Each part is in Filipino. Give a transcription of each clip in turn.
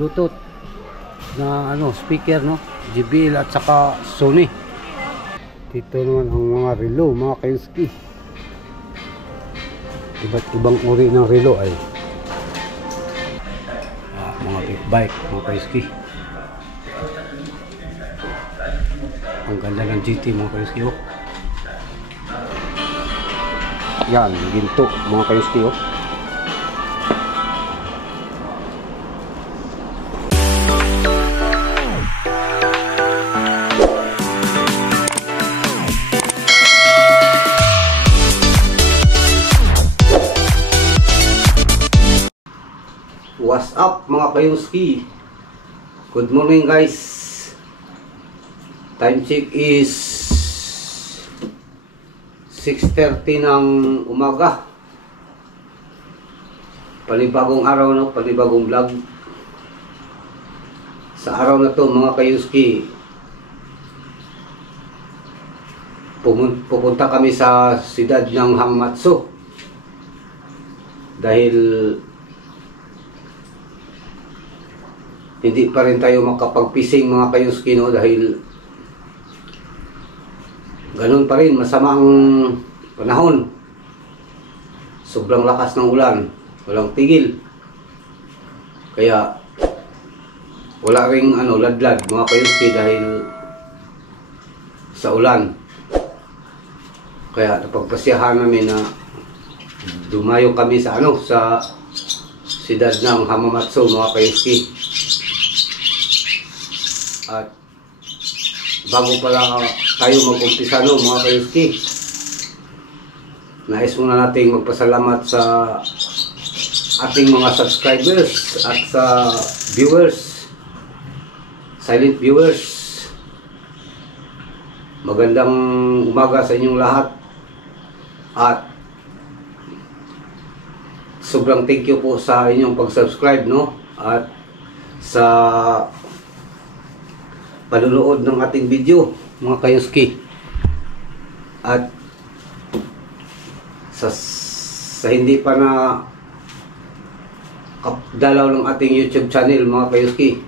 Bluetooth na speaker, no, JBL at saka Sony. Dito naman ang mga relo, mga kayuski. Iba't ibang uri ng relo ay mga big bike, mga kayuski. Ang ganda ng GT, mga kayuski, oh. Yan, ginto, mga kayuski, oh. What's up, mga kayuski? Good morning, guys. Time check is 6:30 ng umaga. Panibagong araw, no? Panibagong vlog. Sa araw na to, mga kayuski, pupunta kami sa siyudad ng Hamamatsu dahil hindi pa rin tayo makapagpising, mga kayuski, no? Dahil ganun pa rin, masamang panahon. Sobrang lakas ng ulan, walang tigil. Kaya wala ring ladlad, mga kayuski, dahil sa ulan. Kaya napagpasyahan namin na dumayo kami sa sa siyudad ng Hamamatsu, mga kayuski. At bago pala tayo mag-umpisa, no, mga kayuski, nais muna nating magpasalamat sa ating mga subscribers at sa viewers, silent viewers. Magandang umaga sa inyong lahat at sobrang thank you po sa inyong pag-subscribe, no, at sa panunood ng ating video, mga kayuski. At sa hindi pa na dalaw ng ating YouTube channel, mga kayuski,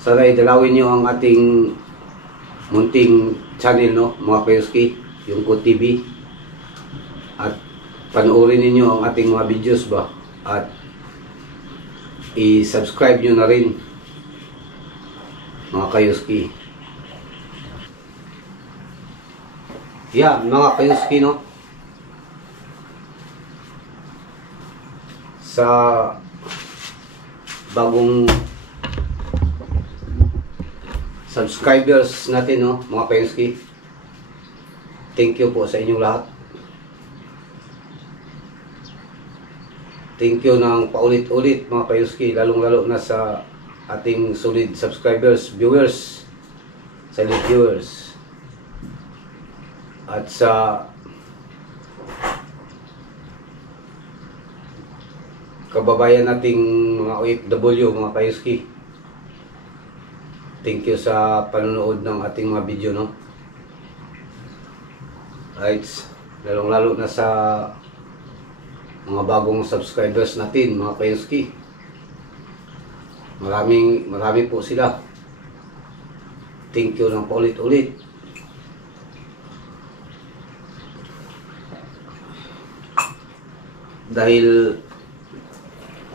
sana'y dalawin nyo ang ating munting channel, no, mga kayuski, yung Ko TV, at panoorin ninyo ang ating mga videos ba, at i-subscribe nyo na rin, mga kayuski. Yan, mga kayuski, no, sa bagong subscribers natin, no, mga kayuski, thank you po sa inyong lahat. Thank you ng paulit-ulit, mga kayuski, lalong-lalo na sa ating solid subscribers, viewers, silent viewers, at sa kababayan nating mga OFW, mga kayuski. Thank you sa panonood ng ating mga video, no. Right, lalong-lalo na sa mga bagong subscribers natin, mga kayuski. Marami po sila. Thank you ng paulit-ulit. Dahil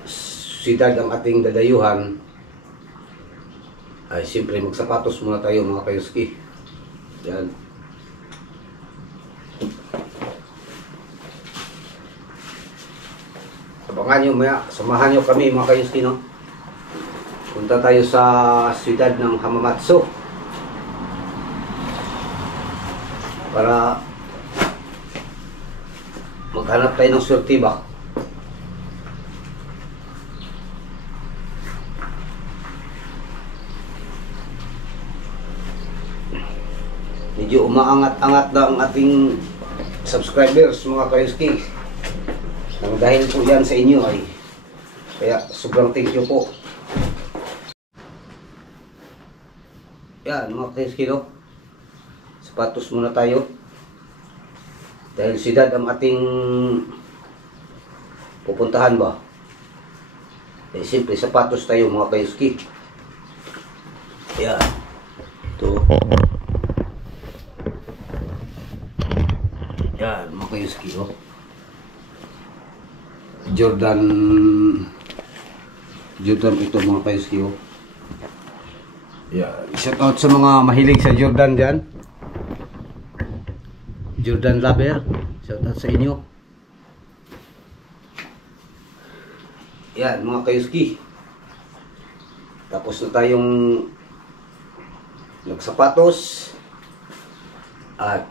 siyudad ang ating dadayuhan, ay siyempre magsapatos muna tayo, mga kayuski. Yan. Abangan nyo maya, samahan nyo kami, mga kayuski, no. Punta tayo sa siyudad ng Hamamatsu para maghanap tayo ng swerte ba. Medyo umaangat-angat na ang ating subscribers, mga kayuski. Nang dahil po yan sa inyo ay kaya sobrang thank you po. Yan, mga kayuski, no, sapatos muna tayo dahil siyudad ang ating pupuntahan ba. Eh, simple sapatos tayo mga kayuski. Yan. Ito. Yan mga kayuski, oh. Jordan ito mga kayuski, oh. Yan. Shout out sa mga mahilig sa Jordan dyan. Jordan lover. Shout out sa inyo. Yan mga kayuski. Tapos na tayong nagsapatos. At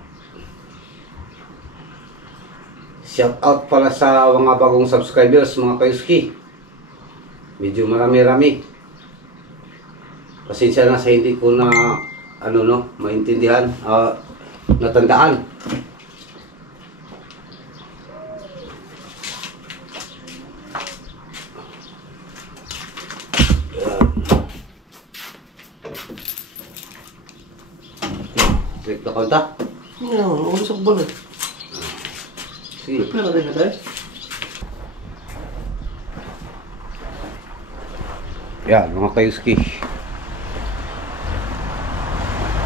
shout out pala sa mga bagong subscribers mga kayuski. Medyo marami-rami. Pasensya na sa hindi ko na maintindihan, natandaan. Break na kanta? Oo, ulit sa kubulan. Sige. Pero rin na tayo. Yan mga kayuski.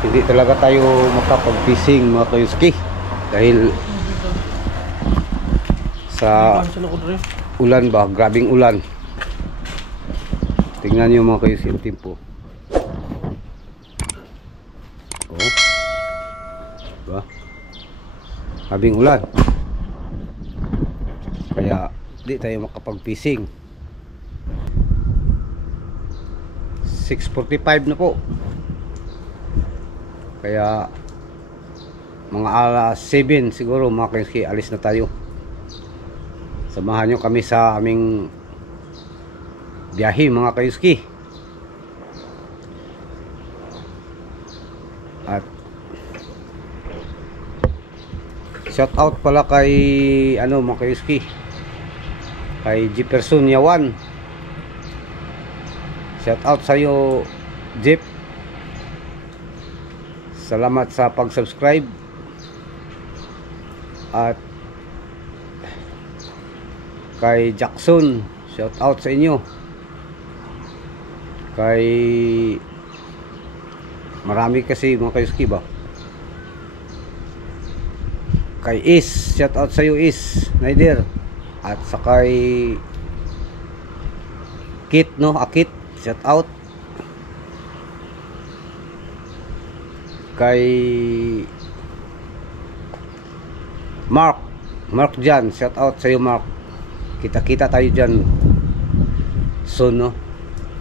Hindi talaga tayo makapag-fishing mga kayuski dahil sa ulan ba, grabing ulan. Tingnan niyo mga kayuski yung tempo. Oh. Diba? Grabing ulan. Kaya di tayo makapag-fishing. 6:45 na po. Kaya mga alas 7 siguro mga kayuski, alis na tayo. Samahan nyo kami sa aming biyahe mga kayuski. At shout out pala kay mga kayuski, kay Jefferson Yawan. Shout out sa iyo Jeep. Salamat sa pag-subscribe. At kay Jackson, shout out sa inyo. Kay marami kasi mga kayuski ba. Kay Is, shout out sa iyo Is Snyder. At sa kay Kit, Akit, shout out. Kay Mark Jan, shout out sa iyo Mark. Kita-kita tayo dyan soon,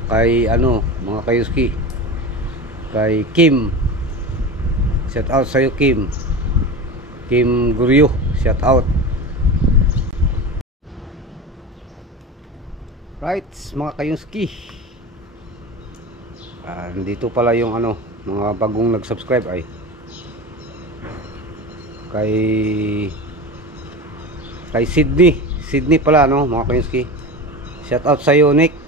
Kay mga kayuski, kay Kim, shout out sa iyo Kim Guryo, shout out. Right mga kayuski, dito pala yung mga bagong nag-subscribe ay kay Sydney pala mga kayuski. Shout out sa iyo Nick.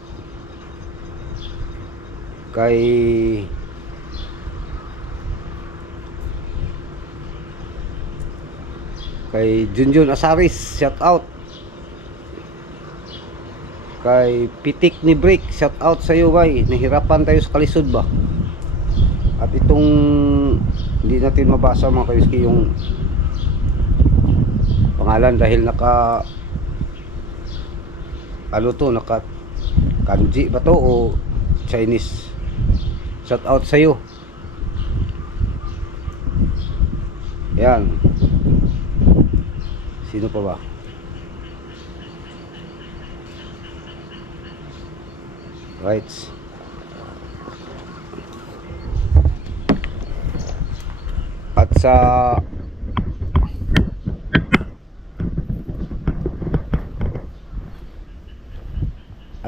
Kay Junjun Asaris, shout out. Kay Pitik ni Brick, shout out sa iyo bay. Nahirapan tayo sa kalisod ba. At itong hindi natin mabasa mga kayuski yung pangalan dahil naka kanji ba to o Chinese. Shout out sa iyo. Yan. Sino pa ba? Right. At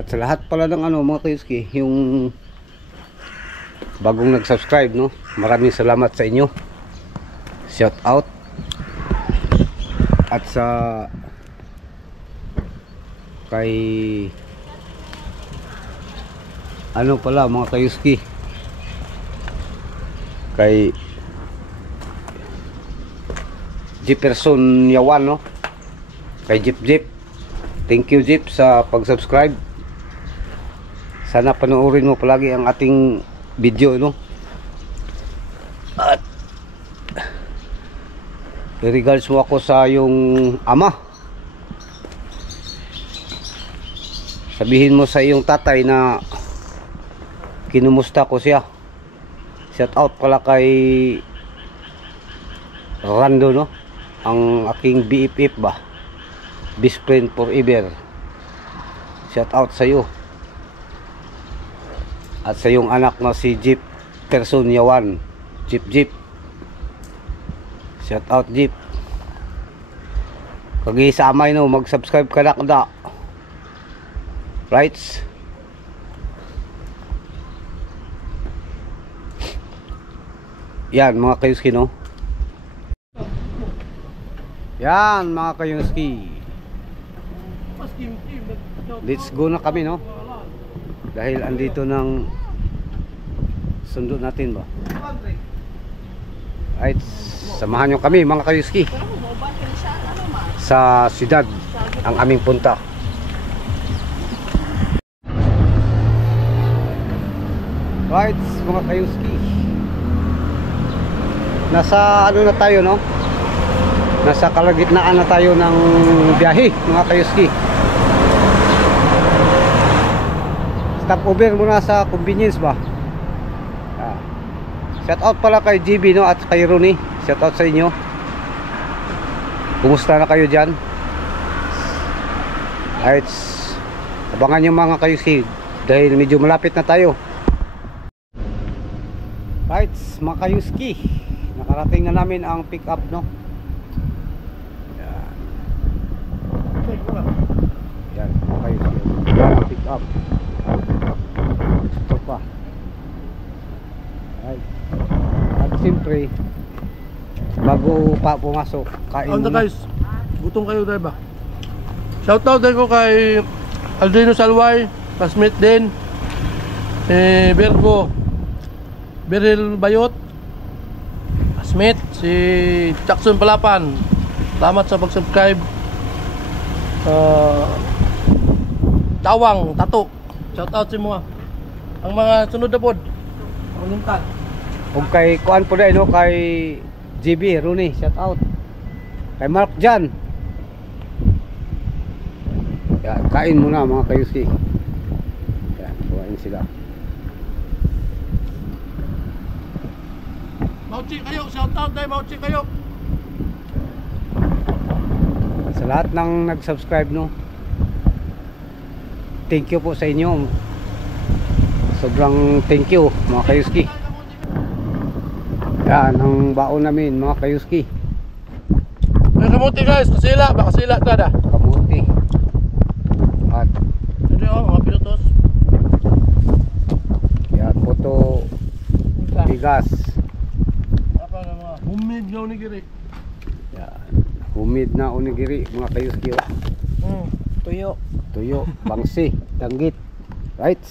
sa lahat pala ng mga kayuski, yung bagong nag-subscribe, maraming salamat sa inyo. Shout out. At sa kay pala mga kayuski, kay Jefferson Yawan, kay Jeep. Thank you Jeep sa pag-subscribe. Sana panoorin mo palagi ang ating video, no? At i-regards mo ako sa yung ama. Sabihin mo sa iyong tatay na kinumusta ko siya. Shout out pala kay Rando, no? Ang aking BFF ba? Best friend forever. Shout out sa iyo. At sa iyong anak na si Jeep Person Yawan. Jeep. Shout out Jeep. Kagi sa amay, no, mag-subscribe ka na kada. Right? Yan mga kayuski, no? Yan mga kayuski. Let's go na kami, no? Dahil andito ng sundo natin ba? Right, samahan nyo kami mga kayuski sa siyudad ang aming punta. Right mga kayuski, nasa ano na tayo, no? Nasa kalagitnaan na tayo ng biyahe mga kayuski. Stop over muna sa convenience ba. Shout out pala kay GB, no, at kay Rooney. Shout out sa inyo. Kumusta na kayo dyan? Right, abangan yung mga kayuski dahil medyo malapit na tayo. Right mga kayuski, nakarating na namin ang pick up, no? Yan mga kayuski, pick up. Ito pa. Right. At siyempre bago pa pumasok, kain muna. Guys, gutom kayo, diba? Shoutout din ko kay Aldrino Salway, classmate din, Bergo Beril Bayot, classmate, si Jackson Palapan, salamat sa pag-subscribe. Tawang Tato, shoutout sa mga ang mga sunod na pod. Panglimtan. Kung kay kuan po dahil, no, kay GB Rooney, shout out. Kay Mark Jan. Yan, kain muna mga kayuski. Yan, kuhain sila. Mauchi kayo, shoutout dahil mauchi kayo. Sa lahat ng nag-subscribe, no, thank you po sa inyo. Sobrang thank you mga kayuski. Yan ang baon namin mga kayuski. May kamuti guys, kasila, bakasila tada. Kamuti. At Ito yung mga pilotos. yan, puto bigas. Apa na mga humid na onigiri. Yan, humid na onigiri mga kayuski. Tuyo. Tuyo, bangsi, danggit. Right?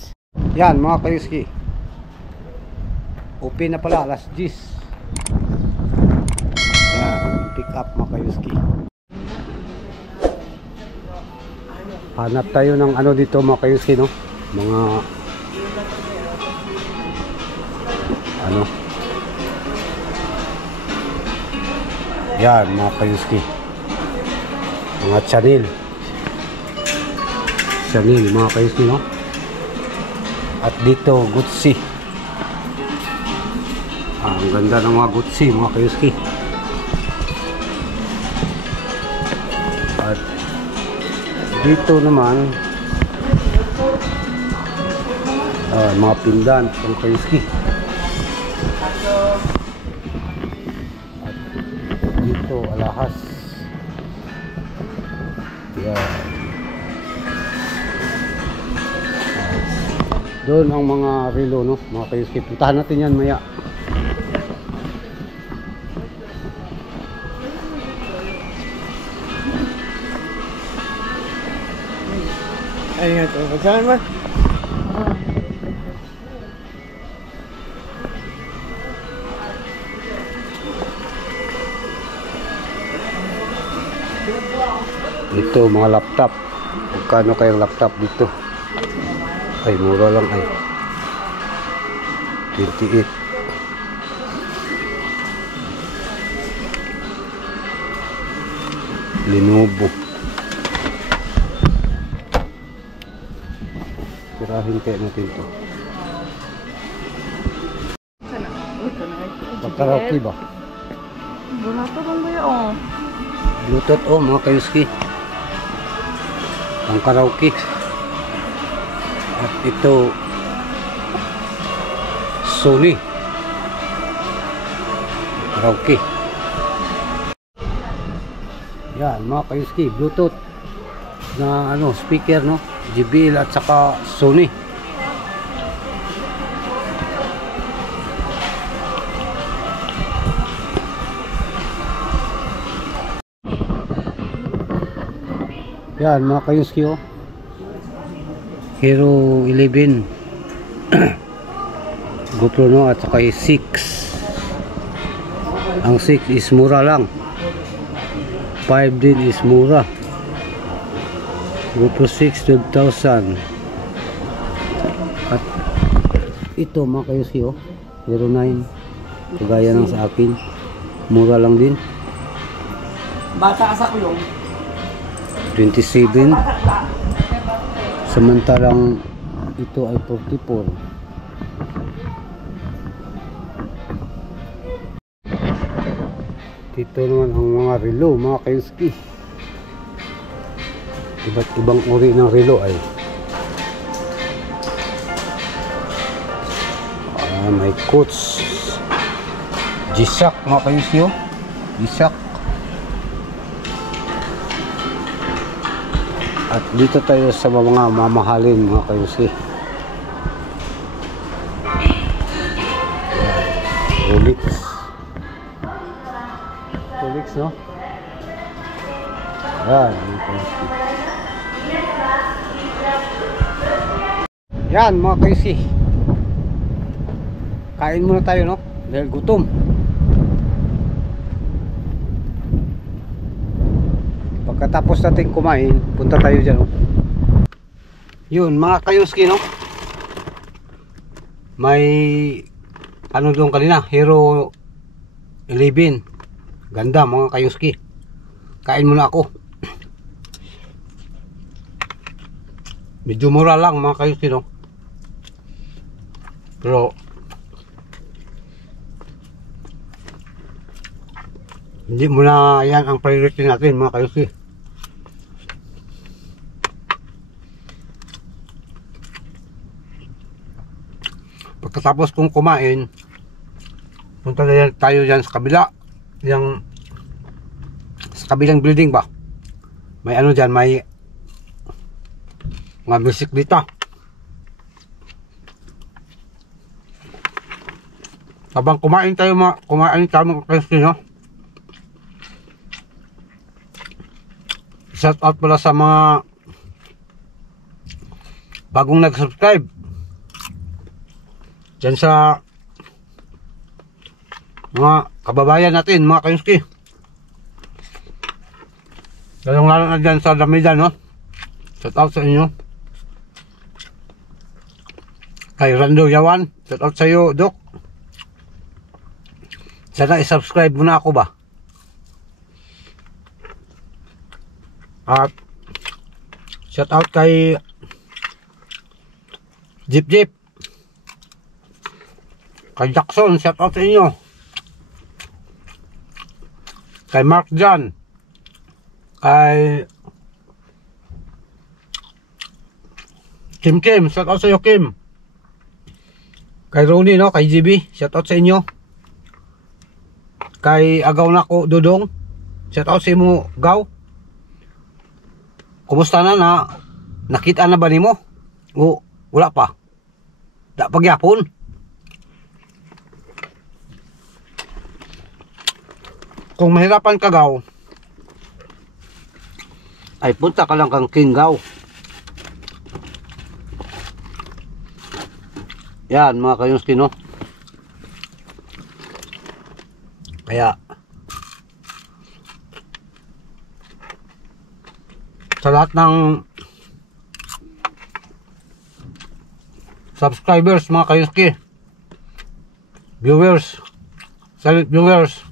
Yan mga kayuski. Open na pala, alas 10. Yan, pick up mga kayuski. Hanap tayo ng ano dito mga kayuski, no? Mga ano? Yan mga kayuski. Mga channel mga kayuski, no? At dito Gutsi. Ang ganda ng mga Gutsi mga kayuski. At dito naman mga pindan mga kayuski. At dito alahas. Yan. Doon ang mga relo, no, mga kayuski. Puntahan natin yan maya. Ay, ito. Saan ba? Ito mga laptop. Magkano kayong laptop dito? Ay, mura lang ay. 28. Lenovo. Tirahin kaya natin to. Karaoke ba? Burato bang ba yun? Bluetooth mga kayuski. Ang karaoke. At ito Sony karaoke. Yan mga kayuski, Bluetooth na speaker JBL at saka Sony. Yan mga kayuski Hero 11 GoPro at saka 6. Ang 6 is mura lang. 5 din is mura. GoPro 6 12,000. At ito mga kayuski Hero 9 kagaya ng sa akin, mura lang din. Bata sa kulong. 27. Samantalang ito ay 44. Dito naman ang mga relo mga kayuski. Iba't ibang uri ng relo ay may Coach G-Shock mga kayuski G-Shock. At dito tayo sa mga mamahalin mga kayuski. Rolex. Rolex yan mga kayuski. Yan mga kayuski. Kain muna tayo dahil gutom. Pagkatapos natin kumain, punta tayo dyan Yun mga kayuski may doon kanina, Hero 11. Ganda mga kayuski. Kain muna ako. Medyo mura lang mga kayuski pero hindi muna yan ang priority natin mga kayuski. Pagkatapos kong kumain, punta na tayo dyan sa kabila. Sa kabilang building ba? May dyan, may mga bisikleta. Habang kumain tayo mga kayuski shout out pala sa mga bagong nag-subscribe dyan sa mga kababayan natin mga kayuski. Lalong lalo na dyan sa Damidan shout out sa inyo. Kay Rando Yawan, shout out sa iyo Dok. Sana i-subscribe mo na ako ba. At shout out kay Jeep, kay Jackson, shout out sa inyo. Kay Mark John, kay Kim, shout out sa iyo Kim. Kay Ronnie kay GB, shout out sa inyo. Kay Agaw Nako Dudong, shout out sa imo Gaw. Kumusta na nakita na ba nimo? O wala pa? Da pagyapon. Kung mahirapan ka Gaw, ay punta ka lang kang King Gaw. Yan mga kayuski Kaya sa lahat ng subscribers mga kayuski, viewers, silent viewers,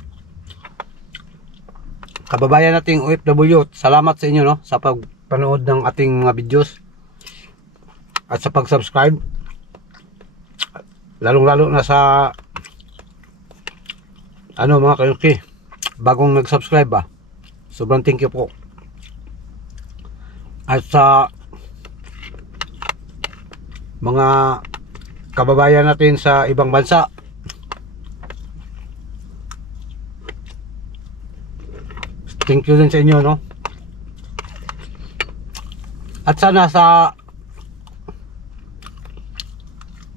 kababayan nating OFW, salamat sa inyo no sa pagpanood ng ating mga videos at sa pag-subscribe, lalong-lalo na sa mga kayuski bagong nag-subscribe ba. Sobrang thank you po. At sa mga kababayan natin sa ibang bansa, thank you din sa inyo no. At sana sa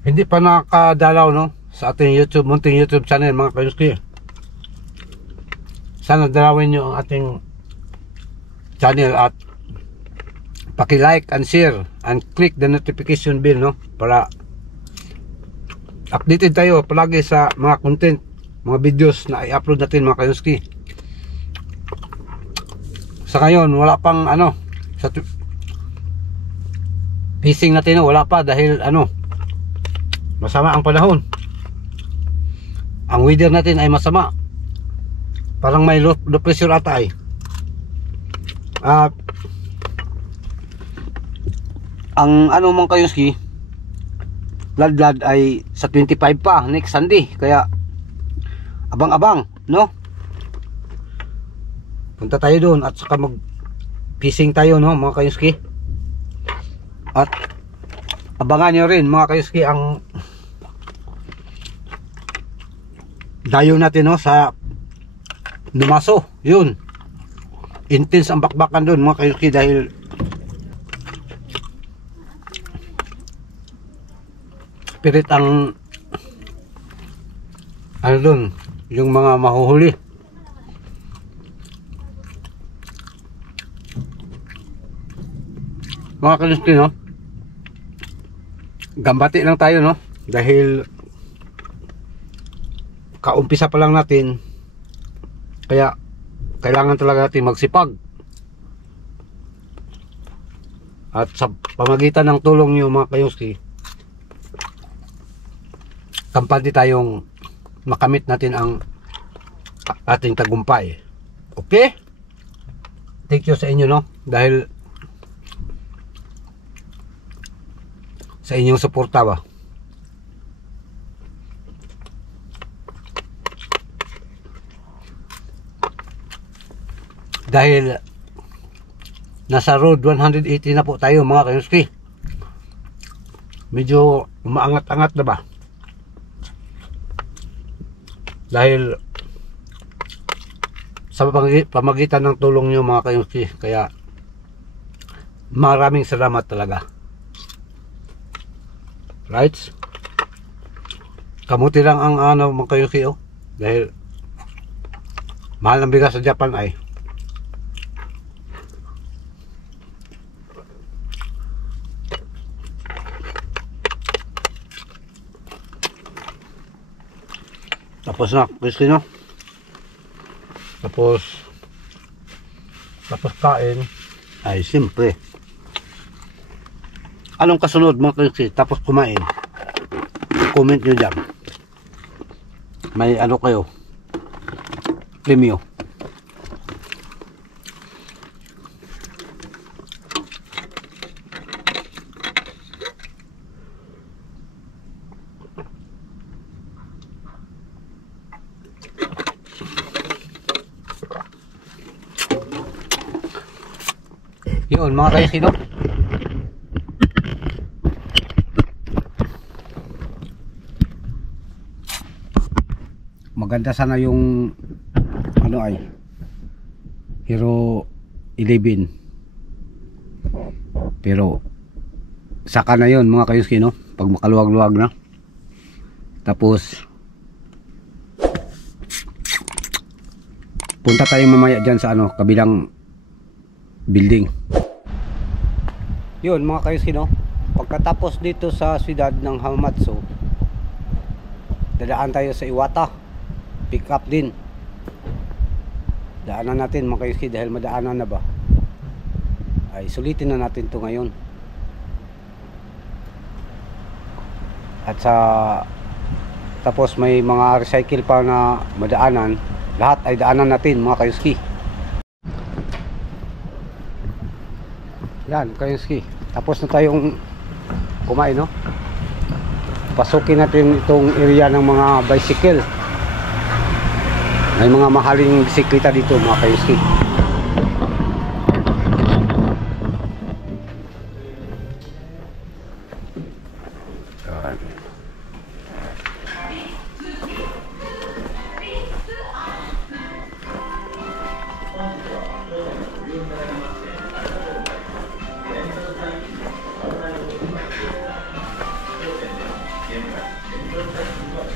hindi pa nakadalaw no sa ating munting YouTube channel mga kayuski, sana dalawin nyo ang ating channel at paki-like and share and click the notification bell no para updated tayo palagi sa mga content, mga videos na i-upload natin mga kayuski. Sa ngayon wala pang sa fishing natin wala pa dahil masama ang panahon. Ang weather natin ay masama. Parang may low pressure ata ay. Ang mga kayuski, ladlad ay sa 25 pa next Sunday, kaya abang-abang no. Punta tayo doon at saka mag fishing tayo no mga kayuski. At abangan nyo rin mga kayuski ang dayo natin no sa Numaso. Yun, intense ang bakbakan doon mga kayuski dahil spirit ang doon yung mga mahuhuli. Mga kayuski no, gambati lang tayo no dahil kaumpisa pa lang natin, kaya kailangan talaga natin magsipag. At sa pamagitan ng tulong nyo mga kayuski, kampante tayong makamit natin ang ating tagumpay. Okay? Thank you sa inyo no dahil sa inyong suporta ba. Dahil nasa road 180 na po tayo mga kayuski. Medyo umaangat-angat na ba? Dahil sa pamagitan ng tulong nyo mga kayuski, kaya maraming salamat talaga. Right? Kamuti lang ang mga kayuski dahil mahal ng bigas sa Japan ay. Tapos na kayuski no. Tapos kain ay siyempre. Anong kasunod mga kayuski tapos kumain? Comment nyo dyan. May kayo premyo. Yun mga kayuski no. Maganda sana yung ay Hero 11, pero saka na yun mga kayuski no pag makaluwag-luwag na. Tapos punta tayo mamaya dyan sa kabilang building. Yun mga kayuski no, pagkatapos dito sa siyudad ng Hamamatsu, dadaan tayo sa Iwata, pick up din. Daanan natin mga kayuski dahil madaanan na ba, ay sulitin na natin to ngayon. at sa tapos may mga recycle pa na madaanan. Lahat ay daanan natin mga kayuski. Yan kayuski, tapos na tayong kumain, no? Pasukin natin itong area ng mga bicycle. May mga mahaling bisikleta dito mga kayuski.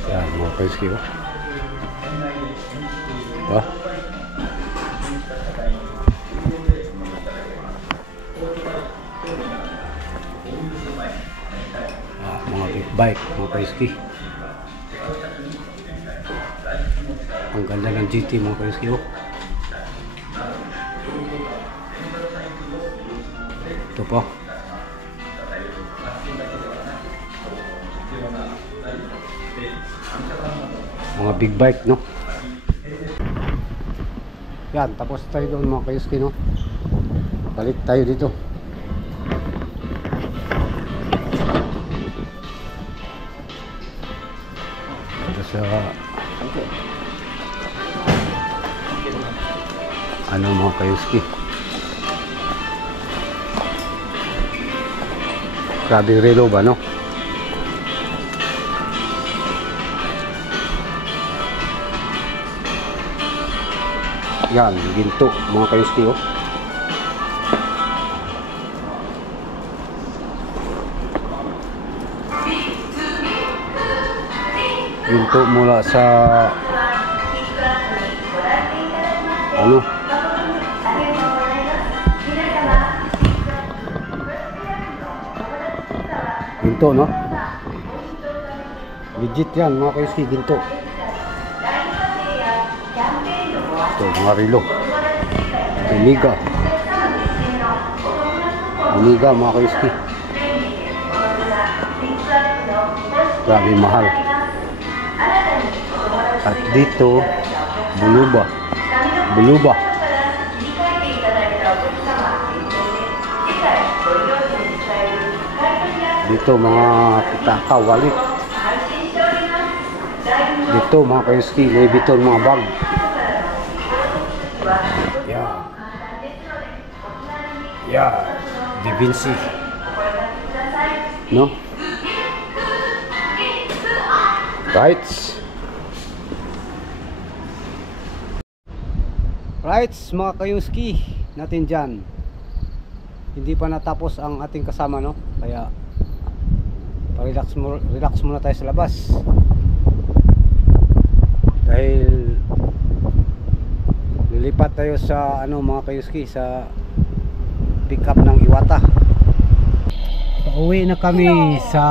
Yan mga kayuski, oh. Mga big bike mga kayuski. Ang ganda ng GT mga kayuski, oh. Ito pa mga big bike, no? Yan, tapos tayo doon mga kayuski, no? Balik tayo dito. Ito sa ano mga kayuski, grabe relo ba, no? Yan, ginto mga kayuski, oh. Ginto mula sa ano, ginto, no? Legit yan mga kayuski, ginto. Ito mga relo, Omega mga kayuski. Grabe mahal. At dito buluba. Dito mga pitaka, wallet. Dito mga kayuski, Louis Vuitton mga bag. Yeah, Da Vinci, no? Rights mga kayuski natin dyan. Hindi pa natapos ang ating kasama, no? Kaya relax muna tayo sa labas. Dahil lilipat tayo sa ano mga kayuski, sa pick up ng Iwata. Pauwi na kami sa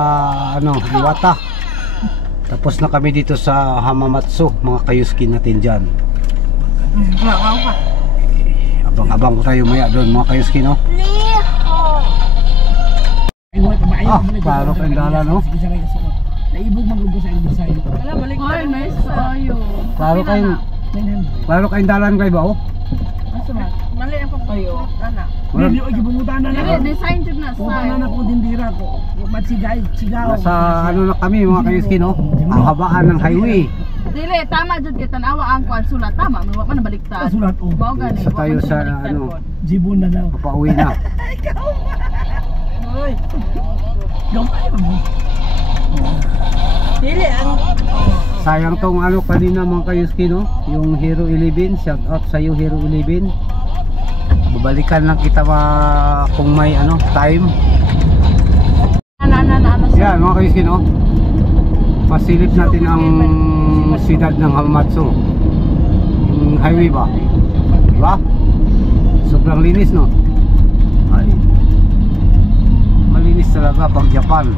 ano, Iwata. Tapos na kami dito sa Hamamatsu mga kayuski natin dyan. Abang-abang tayo maya doon mga kayuski, no? Klaro kayong dala, no? Naibog maglugo sa inyo sa'yo. Wala, balik na rin. Nice sa'yo. Klaro kayong dalan kayo ba, oh? Masama. Mali ang papayo. Anak. Hindi ko ibubutan na na. Design dyan na. Pupunta na ko dindira ko. Matsigay, sigaw. Nasa ano na kami mga kayuski, no? Ang habaan ng highway. Dili, tama dyan kita. Tanawa ang kwan sulat. Tama, may wak na nabaliktad. Sulat, oh. Bawa gani. Sa tayo sa ano, Jibon na daw. papauwi na. Uy. Gamay mo. Dili, ang... Sayang tong ano kanina mga kayuski, no? Yung Hero 11, shout out sa iyo Hero 11. Babalikan lang kita kung may ano, time. Ano Yan mga kayuski, no? Pasilip natin ang siyudad ng Hamamatsu. Yung highway ba? Diba? Sobrang linis, no? Ay, malinis talaga pag Japan.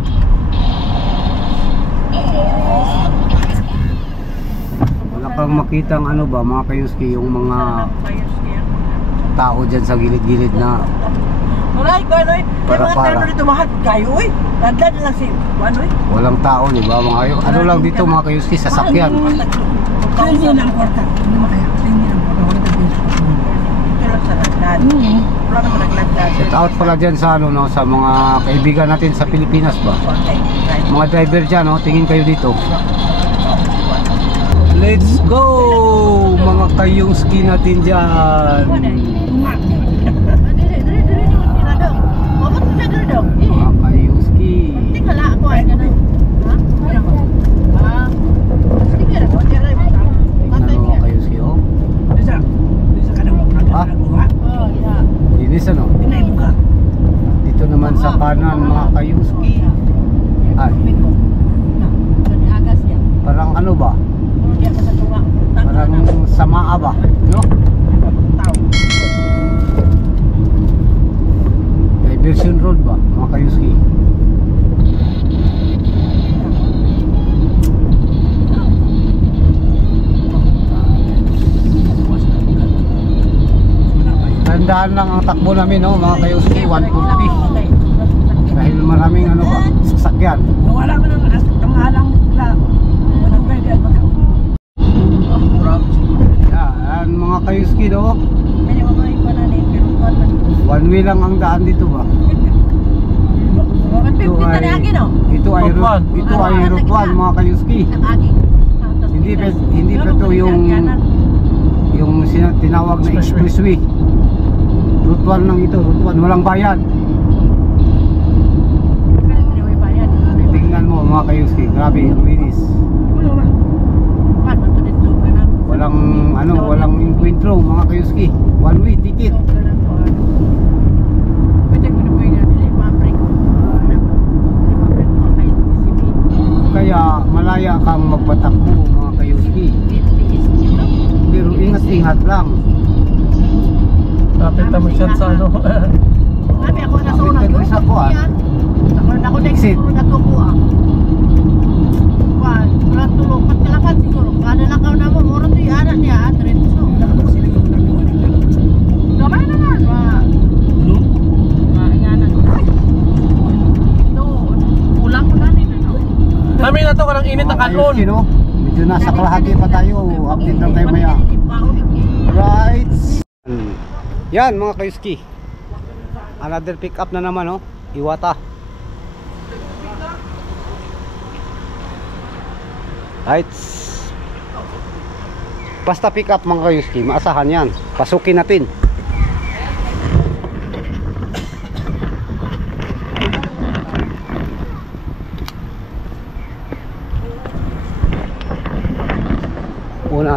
Wala kang makitang ano ba mga kayuski, yung mga tao dyan sa gilid-gilid na Wala, ikaw ano eh. May mga Para-para. terno dito mahal. Kayo eh. Ladlad na lang si ano eh. Walang tao, di ba mga kayo? Ano lang dito mga kayuski, sasakyan. Hindi ng kwarta. Hindi mo kaya. Hindi ng kwarta. Wala tayong peso. Ito lang sa ladlad. Wala naman nagladlad. Shout out pala dyan sa ano, no, sa mga kaibigan natin sa Pilipinas ba. Mga driver dyan, no, tingin kayo dito. Let's go mga kayuski natin dyan. Mga kayuski. Tingnan mo mga kayuski, oh. Bisa. Bisa ka nang magkakabuha. Linis ano? Hindi na ibuka. Dito naman sa kanan mga kayuski. Ay, parang ano ba? Parang samaa ba? No? Diversion road ba mga kayuski? Tandaan lang ang takbo namin, no, mga kayuski, 140. Dahil maraming ano ba, sasakyan. Wala mo nang halang na. Walang pwede at magkaon. Yan, mga kayuski, no? One way lang ang daan dito ba? Ito ay Route 1 mga kayuski. Hindi pa to yung tinawag na expressway. Route 1 lang ito, Route 1, walang bayad. Tingnan mo mga kayuski, grabe ang linis. Walang ano, walang encuentro mga kayuski. One way ticket. Kaya malaya kang magpatakbo mga kayuski. Pero ingat-ingat lang. Kapit naman siya sa ano. Kapit ka sa kuha. Exit. Kami na to, karang init ang kanon. Kayuski, no? Medyo nasa kalahati pa tayo. Update lang tayo maya. Right. Yan mga kayuski. Another pick up na naman, no? Iwata. Right. Basta pick up mga kayuski, maasahan yan. Pasukin natin.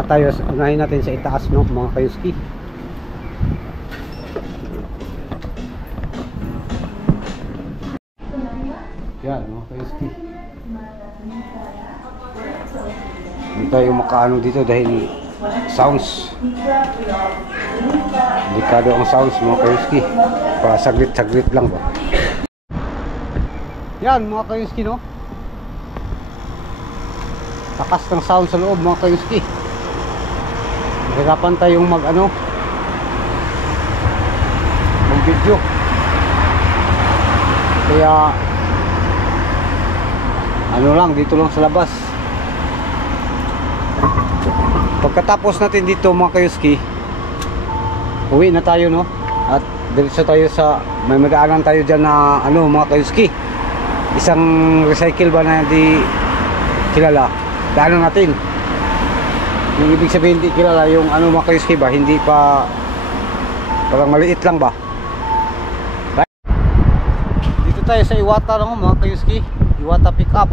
Unahin natin sa itaas, no, mga kayuski. Yan mga kayuski. Hindi tayo makaano dito dahil sounds. Delikado ang sounds mga kayuski. Pa saglit lang ba. Yan mga kayuski, no. Takas ng sound sa loob mga kayuski. Hirapan tayong mag video. Kaya ano lang, dito lang sa labas. Pagkatapos natin dito mga kayuski, uwi na tayo, no. At diretso tayo sa may madaanan tayo dyan na mga kayuski, isang recycle ba na di kilala, daanan natin. Yung ibig sabihin hindi kilala yung mga kayuski ba, hindi pa, parang maliit lang ba. Right? Dito tayo sa Iwata, no, mga kayuski. Iwata pick up.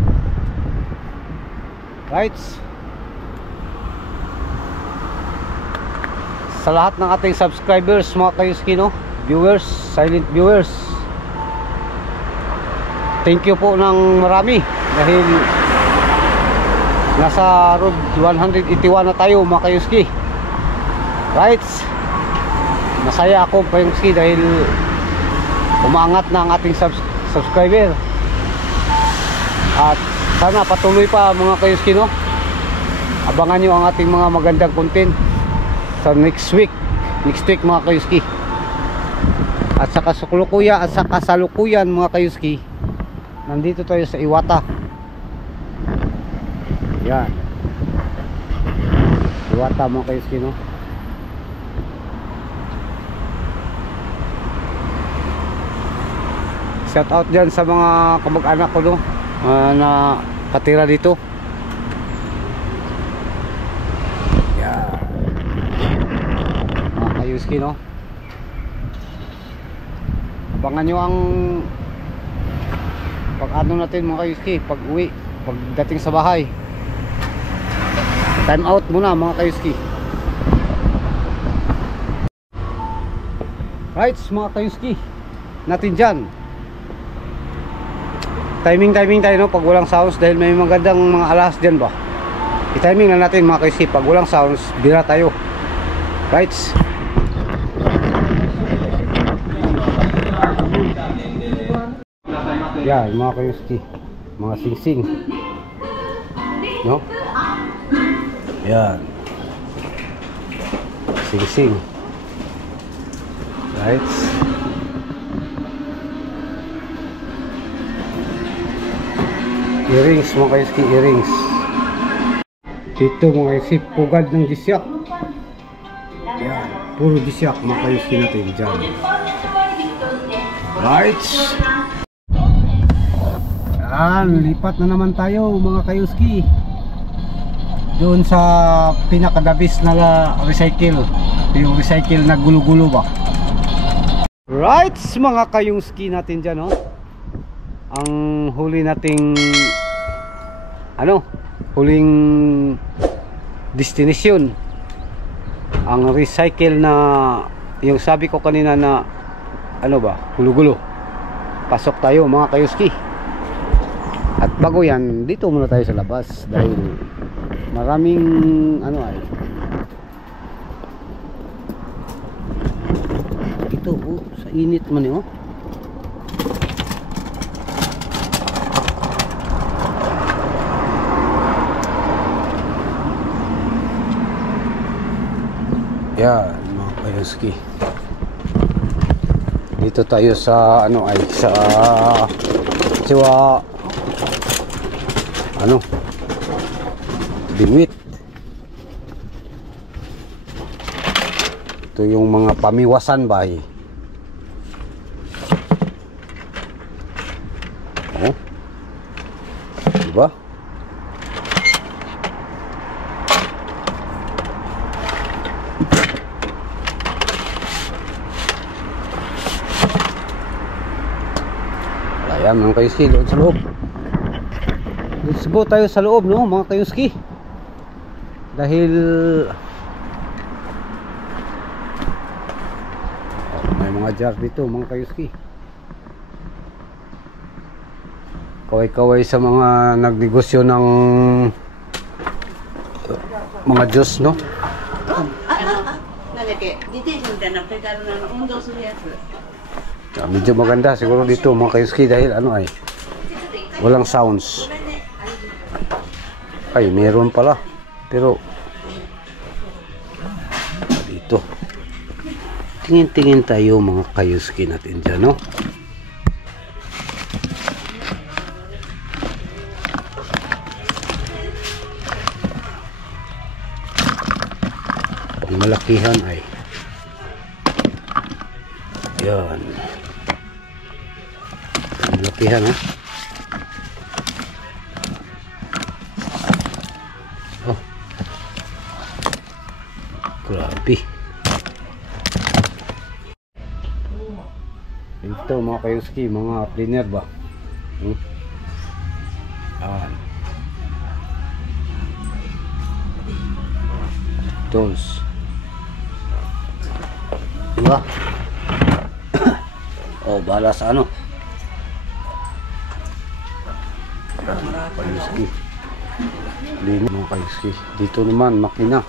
Right. Sa lahat ng ating subscribers mga kayuski, no, viewers, silent viewers, thank you po ng marami dahil nasa road 181 na tayo mga kayuski. Right. Masaya ako mga kayuski dahil umaangat na ang ating subscriber. At sana patuloy pa mga kayuski, no. Abangan nyo ang ating mga magandang content sa next week mga kayuski. At sa kasalukuyan mga kayuski, nandito tayo sa Iwata. Yan. Iwata mga kayuski, no? Shout out dyan sa mga kamag-anak ko, no? Na katira dito. Yan. Mga kayuski, no? Abangan nyo ang pag-ano natin mga kayuski, pag-uwi, pagdating sa bahay. Time out muna mga kayuski. Right mga kayuski natin dyan. Timing tayo, no? Pag walang sounds, dahil may magandang mga alas dyan ba. I-timing na natin mga kayuski. Pag walang sounds, bira tayo. Right. Yan mga kayuski, mga singsing, no? Yan singsing, right? Earrings mga kayuski, earrings. Dito mga kayuski, pugad ng disyak. Yan, puro disyak mga kayuski natin dyan. Right. Yan, lipat na naman tayo mga kayuski doon sa pinakadabis na recycle, yung recycle na gulo-gulo ba. Right mga kayuski natin dyan, no? Ang huli nating huling destination, ang recycle na yung sabi ko kanina na gulo-gulo. Pasok tayo mga kayuski. At bago yan, dito muna tayo sa labas dahil maraming ito sa init man eh, oh. Yan mga kayuski, dito tayo sa Binwit. Ito yung mga pamiwasan ba eh. Oh. Diba? Ayan mga kayuski, doon sa loob. Let's go tayo sa loob, no mga kayuski. Dahil may mga jar dito mga kayuski. Kaway-kaway sa mga nagnegosyo ng mga juice, no? Medyo maganda siguro dito mga kayuski dahil walang sounds. Ay, meron pala. Pero dito tingin-tingin tayo mga kayuski natin dyan, no? Pang malakihan ay yan, pang malakihan, ha? Grabe. Ito mga kayuski, mga cleaner ba? Tools. Diba? Oh, bala sa kayuski. Lino mga kayuski. Dito naman makina.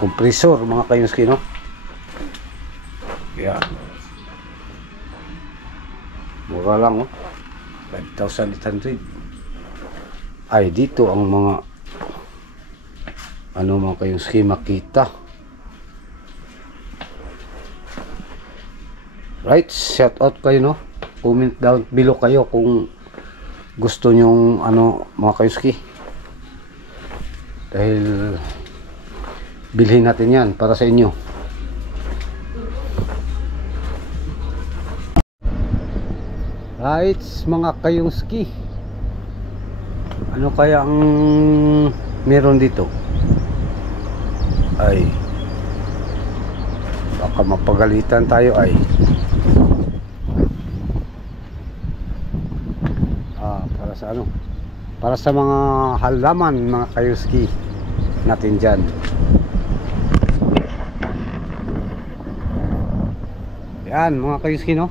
Kompresor mga kayuski, no? Yan. Mura lang, oh. 5,800. Ay, dito ang mga mga kayuski makita. Right, shout out kayo, no? Comment down below kayo kung gusto nyong ano, mga kayuski. Dahil bilhin natin yan para sa inyo. Right, mga kayuski. Ano kaya ang meron dito? Ay, baka mapagalitan tayo ay. Para sa ano? Para sa mga halaman, mga kayuski natin dyan. Yan, mga kayuski, no?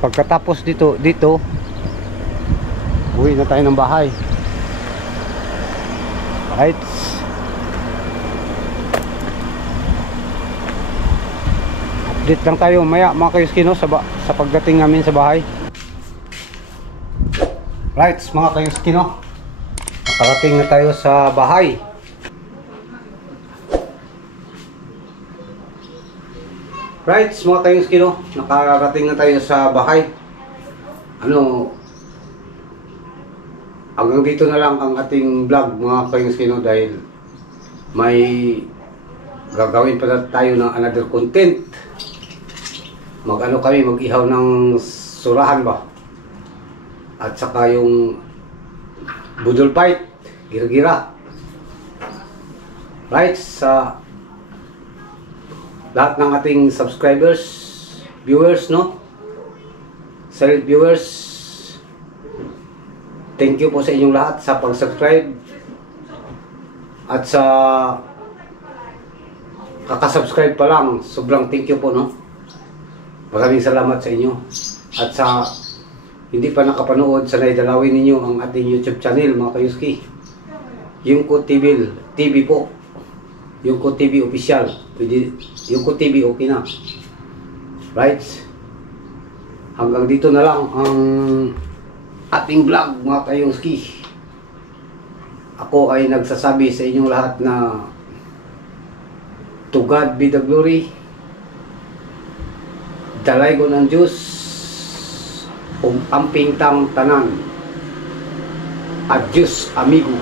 Pagkatapos dito uwi na tayo ng bahay. Right. Update lang tayo maya, mga kayuski, no? Sa pagdating namin sa bahay. Right, mga kayuski, no? Nakarating na tayo sa bahay. Right, mga kayuski, no? Nakarating na tayo sa bahay. Ano, hanggang dito na lang ang ating vlog, mga kayuski, no? Dahil may gagawin pa tayo ng another content. Mag-ano kami, mag-ihaw ng surahan ba? At saka yung budol fight, gira-gira. Right, sa lahat ng ating subscribers, viewers, no? Silent viewers, thank you po sa inyong lahat sa pag-subscribe. At sa kakasubscribe pa lang, sobrang thank you po, no? Maraming salamat sa inyo. At sa hindi pa nakapanood, sanay dalawin ninyo ang ating YouTube channel, mga kayuski. Yungko TV po. Yungko TV official. Yungko TV okay na. Right? Hanggang dito na lang ang ating vlog, mga kayuski. Ako ay nagsasabi sa inyong lahat na to God be the glory. Dalay ko ng Diyos amping tang tanan. Adios, amigo.